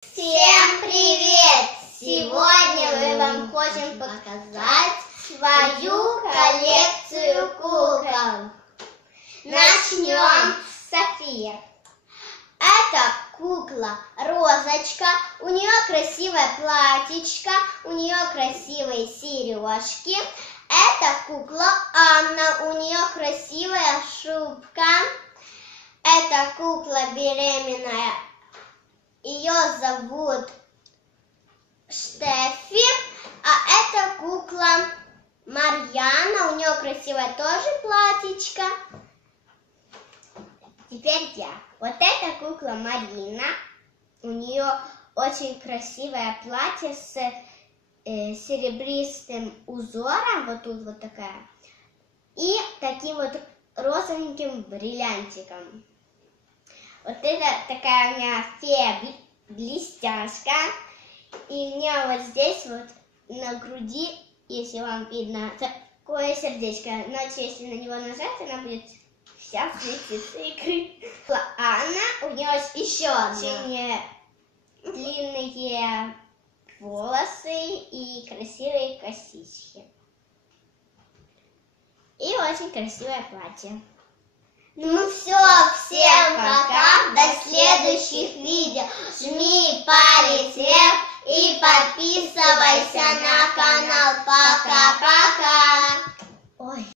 Всем привет! Сегодня мы вам хотим показать свою коллекцию кукол. Начнем с Софии. Это кукла Розочка, у нее красивое платьечко, у нее красивые сережки. Это кукла Анна, у нее красивая шубка. Это кукла беременная. Ее зовут Штефи, а это кукла Марьяна, у нее красивое тоже платьечко. Теперь я. Вот эта кукла Марина, у нее очень красивое платье с серебристым узором, вот тут вот такая, и таким вот розовеньким бриллиантиком. Вот это такая у меня фея блестяшка. И у меня вот здесь вот на груди, если вам видно, такое сердечко. Ночью, если на него нажать, она будет вся светиться и Анна, у нее еще очень длинные волосы и красивые косички. И очень красивое платье. Ну все, всем пока, до